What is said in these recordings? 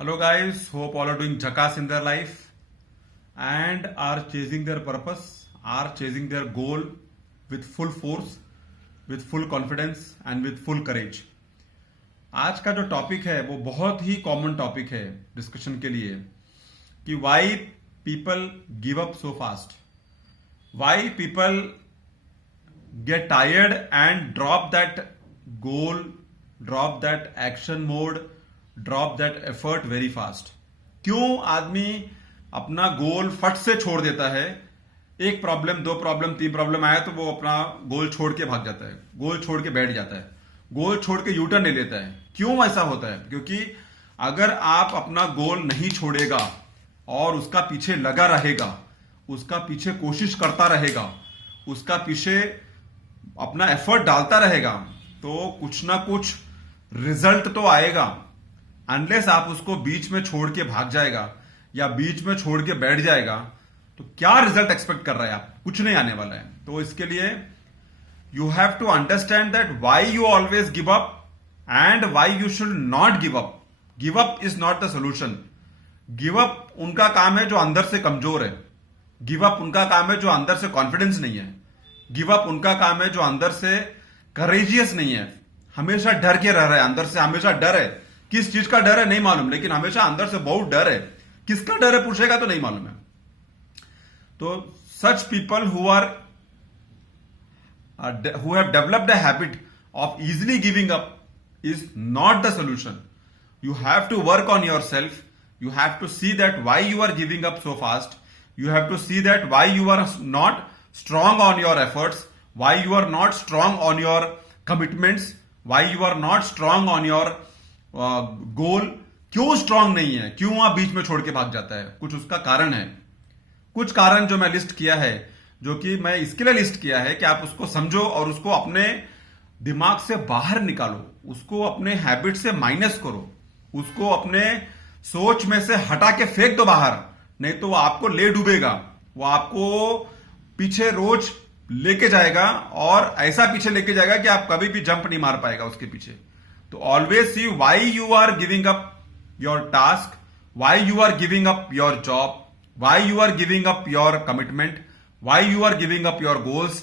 Hello guys, hope all are doing jackass in their life and are chasing their purpose, are chasing their goal with full force, with full confidence and with full courage. आज का जो topic है वो बहुत ही common topic है discussion के लिए कि why people give up so fast, why people get tired and drop that goal, drop that action mode, drop that effort very fast. क्यों आदमी अपना गोल फट से छोड़ देता है? एक प्रॉब्लम, दो प्रॉब्लम, तीन प्रॉब्लम आया तो वो अपना गोल छोड़ के भाग जाता है, गोल छोड़ के बैठ जाता है, गोल छोड़ के यूटर्न ले लेता है. क्यों ऐसा होता है? क्योंकि अगर आप अपना गोल नहीं छोड़ेगा और उसका पीछे लगा रहेगा, उसका पीछे कोशिश करता रहेगा, उसका पीछे अपना एफर्ट डालता रहेगा तो कुछ ना कुछ रिजल्ट तो आएगा. अनलेस आप उसको बीच में छोड़ के भाग जाएगा या बीच में छोड़ के बैठ जाएगा तो क्या रिजल्ट एक्सपेक्ट कर रहे हैं आप? कुछ नहीं आने वाला है. तो इसके लिए you have to understand that why you always give up and why you should not give up. Give up is not the solution. Give up उनका काम है जो अंदर से कमजोर है. गिव अप उनका काम है जो अंदर से कॉन्फिडेंस नहीं है. गिव अप उनका काम है जो अंदर से करेजियस नहीं है, हमेशा डर के रह रहा है, अंदर से हमेशा डर है. किस चीज का डर है नहीं मालूम, लेकिन हमेशा अंदर से बहुत डर है. किसका डर है पूछेगा तो नहीं मालूम है. तो such people who have developed a habit of easily giving up is not the solution. You have to work on your self. You have to see that why you are giving up so fast. You have to see that why you are not strong on your efforts, why you are not strong on your commitments, why you are not strong on your goal. क्यों strong नहीं है? क्यों आप बीच में छोड़ के भाग जाता है? कुछ उसका कारण है. कुछ कारण जो मैं लिस्ट किया है, जो कि मैं इसके लिए लिस्ट किया है कि आप उसको समझो और उसको अपने दिमाग से बाहर निकालो, उसको अपने हैबिट से माइनस करो, उसको अपने सोच में से हटा के फेंक दो बाहर. नहीं तो वो आपको ले डूबेगा, वो आपको पीछे रोज लेके जाएगा और ऐसा पीछे लेके जाएगा कि आप कभी भी जंप नहीं मार पाएगा उसके पीछे. तो always see why you are giving up your task, why you are giving up your job, why you are giving up your commitment, why you are giving up your goals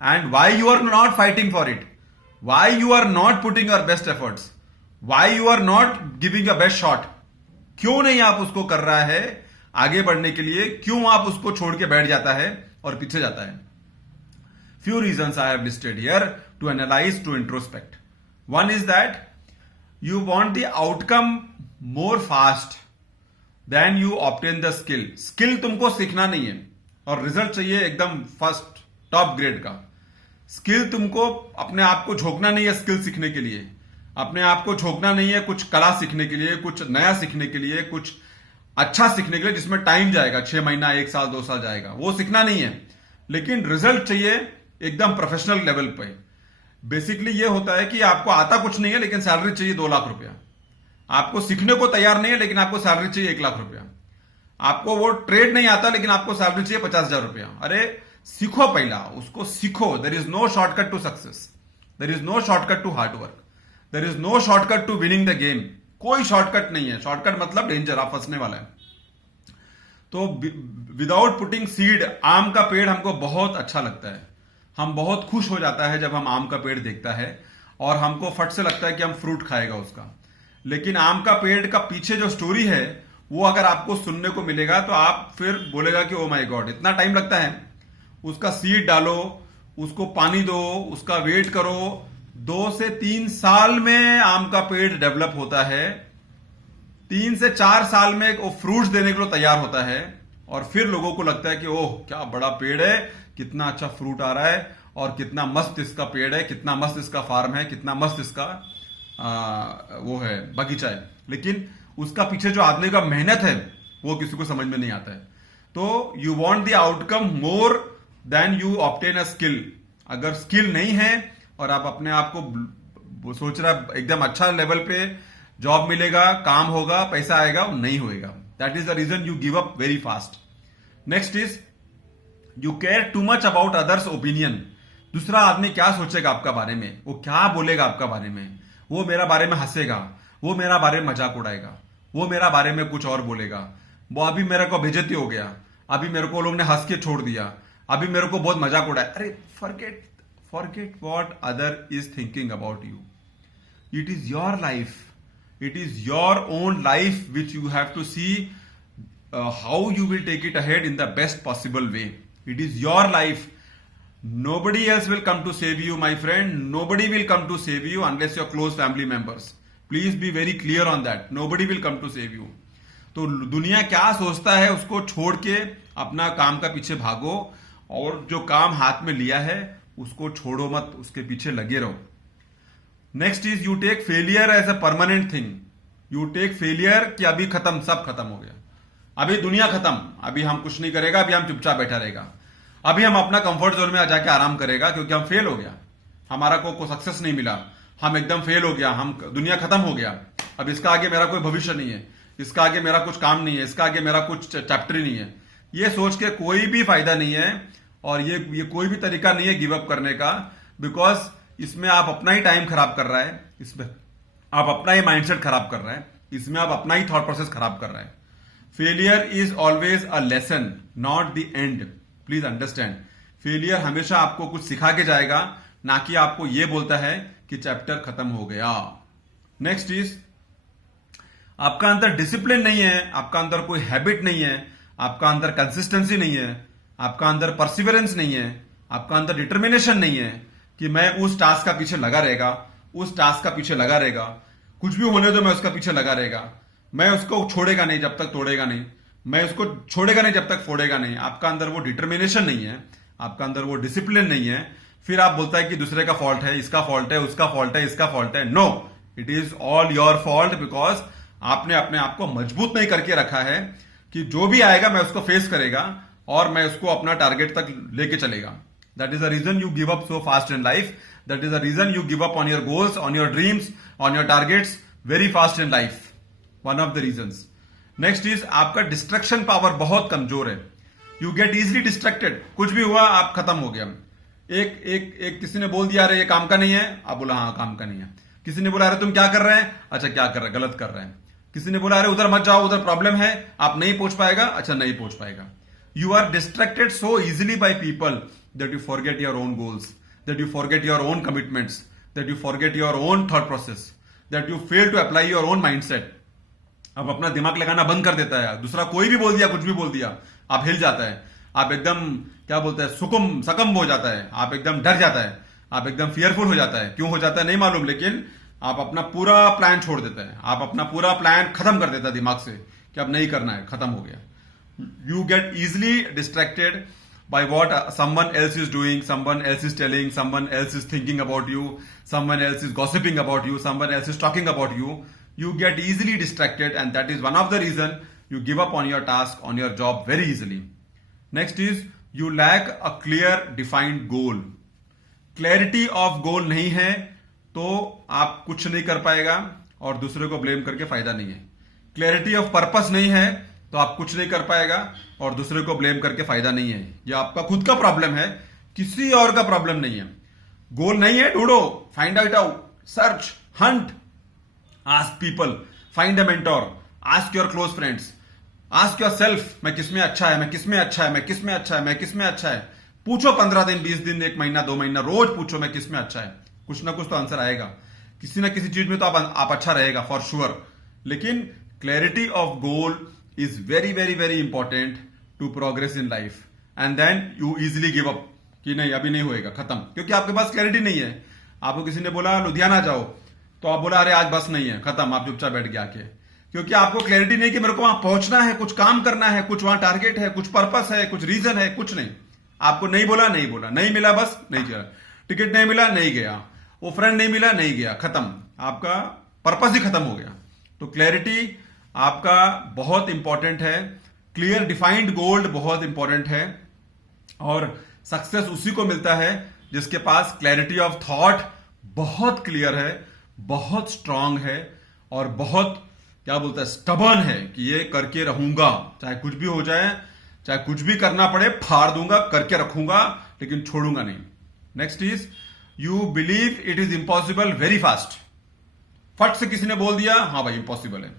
and why you are not fighting for it, why you are not putting your best efforts, why you are not giving your best shot. क्यों नहीं आप उसको कर रहा है आगे बढ़ने के लिए? क्यों आप उसको छोड़ के बैठ जाता है और पीछे जाता है? Few reasons I have listed here to analyze, to introspect. One is that you want the outcome more fast than you obtain the skill. Skill तुमको सीखना नहीं है और रिजल्ट चाहिए एकदम फर्स्ट टॉप ग्रेड का. स्किल तुमको अपने आप को झोंकना नहीं है स्किल सीखने के लिए, अपने आप को झोंकना नहीं है कुछ कला सीखने के लिए, कुछ नया सीखने के लिए, कुछ अच्छा सीखने के लिए जिसमें टाइम जाएगा, 6 महीना, 1 साल, 2 साल जाएगा. वो सीखना नहीं है, लेकिन रिजल्ट चाहिए एकदम प्रोफेशनल लेवल पे. बेसिकली ये होता है कि आपको आता कुछ नहीं है लेकिन सैलरी चाहिए 2 लाख रुपया. आपको सीखने को तैयार नहीं है लेकिन आपको सैलरी चाहिए 1 लाख रुपया. आपको वो ट्रेड नहीं आता लेकिन आपको सैलरी चाहिए 50,000 रुपया. अरे सीखो, पहला उसको सीखो. There is no shortcut to success, there is no shortcut to hard work, there is no shortcut to winning the game. कोई शॉर्टकट नहीं है. शॉर्टकट मतलब डेंजर, आप फंसने वाला है. तो विदाउट पुटिंग सीड, आम का पेड़ हमको बहुत अच्छा लगता है. हम बहुत खुश हो जाता है जब हम आम का पेड़ देखता है और हमको फट से लगता है कि हम फ्रूट खाएगा उसका. लेकिन आम का पेड़ का पीछे जो स्टोरी है वो अगर आपको सुनने को मिलेगा तो आप फिर बोलेगा कि ओ माय गॉड, इतना टाइम लगता है. उसका सीड डालो, उसको पानी दो, उसका वेट करो. 2 से 3 साल में आम का पेड़ डेवलप होता है. 3 से 4 साल में वो फ्रूट्स देने के लिए तैयार होता है और फिर लोगों को लगता है कि ओह क्या बड़ा पेड़ है, कितना अच्छा फ्रूट आ रहा है और कितना मस्त इसका पेड़ है, कितना मस्त इसका फार्म है, कितना मस्त इसका वो है बगीचा है. लेकिन उसका पीछे जो आदमी का मेहनत है वो किसी को समझ में नहीं आता है. तो you want the outcome more than you obtain a skill. अगर स्किल नहीं है और आप अपने आप को सोच रहा एकदम अच्छा लेवल पे जॉब मिलेगा, काम होगा, पैसा आएगा, नहीं होएगा. That is the reason you give up very fast. Next is you care too much about others opinion. दूसरा आदमी क्या सोचेगा आपका बारे में, वो क्या बोलेगा आपका बारे में, वो मेरा बारे में हंसेगा, वो मेरा बारे में मजाक उड़ाएगा, वो मेरा बारे में कुछ और बोलेगा, वो अभी मेरे को बेइज्जती हो गया, अभी मेरे को लोग ने हंस के छोड़ दिया, अभी मेरे को बहुत मजाक उड़ाया। अरे forget what other is thinking about you. It is your life. It is your own life which you have to see how you will take it ahead in the best possible way. It is your life. Nobody else will come to save you, my friend. Nobody will come to save you unless your close family members. Please be very clear on that. Nobody will come to save you. तो दुनिया क्या सोचता है उसको छोड़ के अपना काम का पीछे भागो, और जो काम हाथ में लिया है उसको छोड़ो मत, उसके पीछे लगे रहो. Next is you take failure as a permanent thing. You take failure कि अभी खत्म, सब खत्म हो गया, अभी दुनिया खत्म, अभी हम कुछ नहीं करेगा, अभी हम चुपचाप बैठा रहेगा, अभी हम अपना कंफर्ट जोन में जाके आराम करेगा क्योंकि हम फेल हो गया, हमारा को सक्सेस नहीं मिला, हम एकदम फेल हो गया, हम दुनिया खत्म हो गया, अब इसका आगे मेरा कोई भविष्य नहीं है, इसका आगे मेरा कुछ काम नहीं है, इसका आगे मेरा कुछ चैप्टर ही नहीं है. ये सोच के कोई भी फायदा नहीं है, और ये कोई भी तरीका नहीं है गिव अप करने का, बिकॉज इसमें आप अपना ही टाइम खराब कर रहा है, इसमें आप अपना ही माइंडसेट खराब कर रहा है, इसमें आप अपना ही थॉट प्रोसेस खराब कर रहा है. Failure is always a lesson, not the end. Please understand, failure हमेशा आपको कुछ सिखा के जाएगा, ना कि आपको यह बोलता है कि चैप्टर खत्म हो गया. नेक्स्ट इज आपका अंदर डिसिप्लिन नहीं है, आपका अंदर कोई हैबिट नहीं है, आपका अंदर कंसिस्टेंसी नहीं है, आपका अंदर परसिवरेंस नहीं है, आपका अंदर डिटर्मिनेशन नहीं है कि मैं उस टास्क का पीछे लगा रहेगा, उस टास्क का पीछे लगा रहेगा, कुछ भी होने दो मैं उसका पीछे लगा रहेगा, मैं उसको छोड़ेगा नहीं जब तक तोड़ेगा नहीं, मैं उसको छोड़ेगा नहीं जब तक फोड़ेगा नहीं. आपका अंदर वो डिटर्मिनेशन नहीं है, आपका अंदर वो डिसिप्लिन नहीं है. फिर आप बोलता है कि दूसरे का फॉल्ट है, इसका फॉल्ट है, उसका फॉल्ट है, इसका फॉल्ट है. No, it is all your fault, because आपने अपने आप को मजबूत नहीं करके रखा है कि जो भी आएगा मैं उसको फेस करेगा और मैं उसको अपना टारगेट तक लेके चलेगा. That is the reason you give up so fast in life. That is the reason you give up on your goals, on your dreams, on your targets very fast in life. One of the reasons. Next is आपका distraction power बहुत कमजोर है. You get easily distracted. कुछ भी हुआ आप खत्म हो गया. एक किसी ने बोल दिया अरे ये काम का नहीं है, आप बोला हाँ काम का नहीं है. किसी ने बोला अरे तुम क्या कर रहे हैं, अच्छा क्या कर रहे हैं, गलत कर रहे हैं. किसी ने बोला अरे उधर मत जाओ, उधर प्रॉब्लम है, आप नहीं पहुंच पाएगा, अच्छा नहीं पहुंच पाएगा. You are distracted so easily by people that you forget your own goals, that you forget your own commitments, that you forget your own thought process, that you fail to apply your own mindset. अब अपना दिमाग लगाना बंद कर देता है, दूसरा कोई भी बोल दिया, कुछ भी बोल दिया, आप हिल जाता है, आप एकदम क्या बोलते हैं सकम हो जाता है, आप एकदम डर जाता है, आप एकदम फियरफुल हो जाता है. क्यों हो जाता है नहीं मालूम, लेकिन आप अपना पूरा प्लान छोड़ देते हैं, आप अपना पूरा प्लान खत्म कर देता है दिमाग से कि अब नहीं करना है, खत्म हो गया. You get easily distracted by what someone else is doing, someone else is telling, someone else is thinking about you, someone else is gossiping about you, someone else is talking about you. You get easily distracted, and that is one of the reason you give up on your task, on your job very easily. Next is you lack a clear defined goal. Clarity of goal नहीं है तो आप कुछ नहीं कर पाएगा और दूसरे को ब्लेम करके फायदा नहीं है. Clarity of purpose नहीं है तो आप कुछ नहीं कर पाएगा और दूसरे को ब्लेम करके फायदा नहीं है. ये आपका खुद का प्रॉब्लम है, किसी और का प्रॉब्लम नहीं है. गोल नहीं है, ढूंढो, find out, search, Hunt, ask people, find a mentor, ask your close friends, ask your self, मैं किसमें अच्छा है, मैं किसमें अच्छा है, मैं किसमें अच्छा है, मैं किसमें अच्छा है. पूछो 15 दिन, 20 दिन, 1 महीना, 2 महीना, रोज पूछो मैं किसमें अच्छा है. कुछ ना कुछ तो आंसर आएगा, किसी ना किसी चीज में तो आप अच्छा रहेगा फॉर श्योर. लेकिन clarity of goal is very very very important to progress in life, and then you easily give up कि नहीं अभी नहीं होएगा, खत्म, क्योंकि आपके पास क्लैरिटी नहीं है. आपको किसी ने बोला लुधियाना जाओ तो आप बोला अरे आज बस नहीं है, खत्म, आप चुपचाप बैठ गया आके, क्योंकि आपको क्लैरिटी नहीं कि मेरे को वहां पहुंचना है, कुछ काम करना है, कुछ वहां टारगेट है, कुछ पर्पस है, कुछ रीजन है, कुछ नहीं. आपको नहीं बोला, नहीं मिला, बस नहीं गया, टिकट नहीं मिला, नहीं गया, वो फ्रेंड नहीं मिला, नहीं गया, खत्म, आपका पर्पस ही खत्म हो गया. तो क्लैरिटी आपका बहुत इंपॉर्टेंट है, क्लियर डिफाइंड गोल बहुत इंपॉर्टेंट है, और सक्सेस उसी को मिलता है जिसके पास क्लैरिटी ऑफ थॉट बहुत क्लियर है, बहुत स्ट्रांग है, और बहुत क्या बोलता है स्टबर्न है कि ये करके रहूंगा, चाहे कुछ भी हो जाए, चाहे कुछ भी करना पड़े, फाड़ दूंगा, करके रखूंगा, लेकिन छोड़ूंगा नहीं. Next is you believe it is impossible very fast. फट से किसी ने बोल दिया हाँ भाई इम्पॉसिबल है,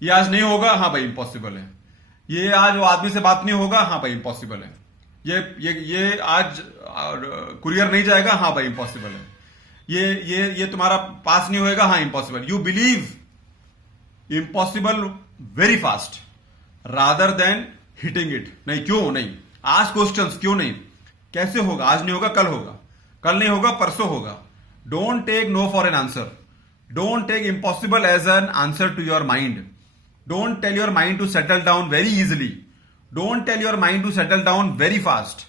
ये आज नहीं होगा, हाँ भाई इम्पॉसिबल है। ये आज वो आदमी से बात नहीं होगा, हाँ भाई इम्पॉसिबल है। ये आज कुरियर नहीं जाएगा, हाँ भाई इम्पॉसिबल है। ये तुम्हारा पास नहीं होएगा, हाँ impossible. You believe impossible very fast rather than hitting it. नहीं, क्यों नहीं, आज क्वेश्चंस क्यों नहीं, कैसे होगा, आज नहीं होगा कल होगा, कल नहीं होगा परसों होगा। Don't take no for an answer, don't take impossible as an answer to your mind. Don't tell your mind to settle down very easily, don't tell your mind to settle down very fast,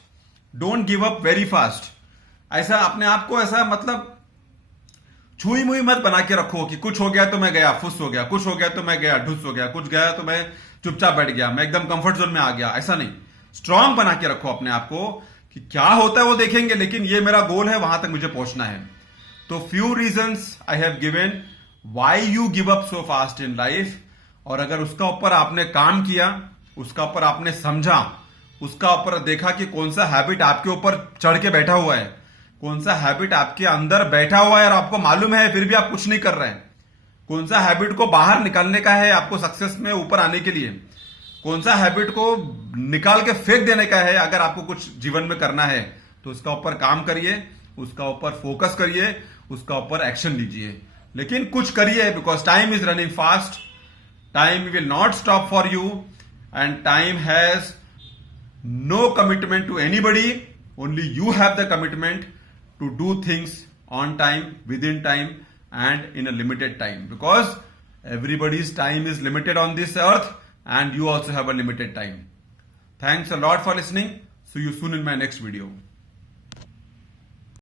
don't give up very fast. ऐसा अपने आप को ऐसा मतलब छुई मुई मत बना के रखो कि कुछ हो गया तो मैं गया फुस हो गया, कुछ हो गया तो मैं गया ढुस हो गया, कुछ गया तो मैं चुपचाप बैठ गया, मैं एकदम कंफर्ट जोन में आ गया। ऐसा नहीं, स्ट्रांग बना के रखो अपने आप को कि क्या होता है वो देखेंगे, लेकिन ये मेरा गोल है, वहां तक मुझे पहुंचना है। तो few reasons I have given why you give up so fast in life. और अगर उसका ऊपर आपने काम किया, उसका ऊपर आपने समझा, उसका ऊपर देखा कि कौन सा हैबिट आपके ऊपर चढ़ के बैठा हुआ है, कौन सा हैबिट आपके अंदर बैठा हुआ है और आपको मालूम है फिर भी आप कुछ नहीं कर रहे हैं, कौन सा हैबिट को बाहर निकालने का है आपको सक्सेस में ऊपर आने के लिए, कौन सा हैबिट को निकाल के फेंक देने का है अगर आपको कुछ जीवन में करना है, तो उसका ऊपर काम करिए, उसका ऊपर फोकस करिए, उसका ऊपर एक्शन लीजिए। लेकिन कुछ करिए, because time is running fast, time will not stop for you, and time has no commitment to anybody, only you have the commitment to do things on time, within time, and in a limited time, because everybody's time is limited on this earth and you also have a limited time. Thanks a lot for listening. See you soon in my next video.